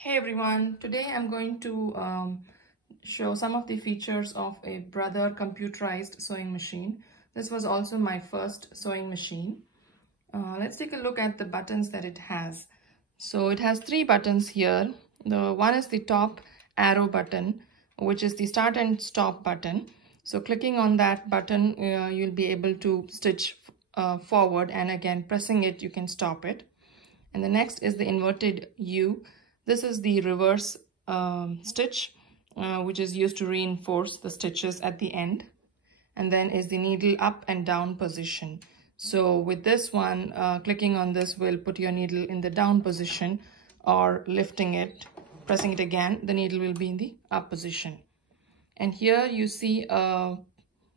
Hey everyone, today I'm going to show some of the features of a Brother computerized sewing machine. This was also my first sewing machine. Let's take a look at the buttons that it has. So it has three buttons here. The one is the top arrow button, which is the start and stop button. So clicking on that button, you'll be able to stitch forward, and again pressing it, you can stop it. And the next is the inverted U. This is the reverse stitch, which is used to reinforce the stitches at the end. And then is the needle up and down position. So with this one, clicking on this will put your needle in the down position, or lifting it, pressing it again, the needle will be in the up position. And here you see,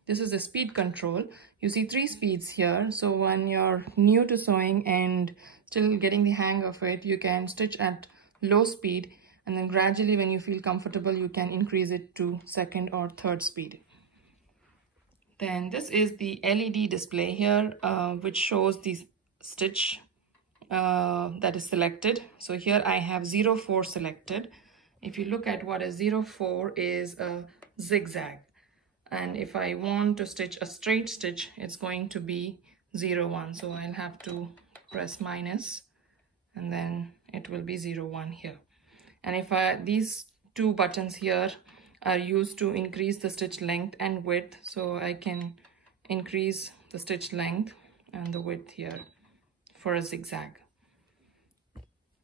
this is the speed control. You see 3 speeds here. So when you're new to sewing and still getting the hang of it, you can stitch at low speed, and then gradually when you feel comfortable, you can increase it to second or third speed. Then this is the LED display here, which shows the stitch that is selected. So here I have 04 selected. If you look at what is 04 is a zigzag. And if I want to stitch a straight stitch, it's going to be 01. So I'll have to press minus, and then it will be 01 here. And if these two buttons here are used to increase the stitch length and width, so I can increase the stitch length and the width here for a zigzag.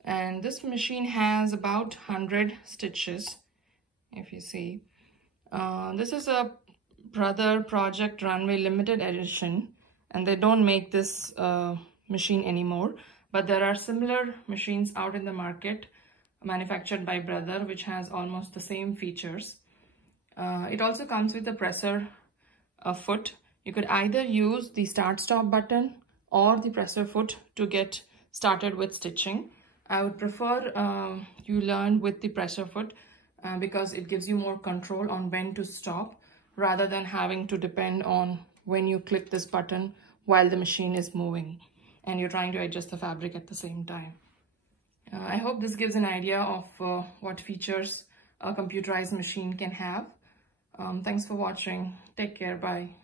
And this machine has about 100 stitches, if you see. This is a Brother Project Runway limited edition, and they don't make this machine anymore, but there are similar machines out in the market manufactured by Brother, which has almost the same features. It also comes with a presser foot. You could either use the start stop button or the presser foot to get started with stitching. I would prefer you learn with the presser foot because it gives you more control on when to stop, rather than having to depend on when you click this button while the machine is moving and you're trying to adjust the fabric at the same time. I hope this gives an idea of what features a computerized machine can have. Thanks for watching. Take care. Bye.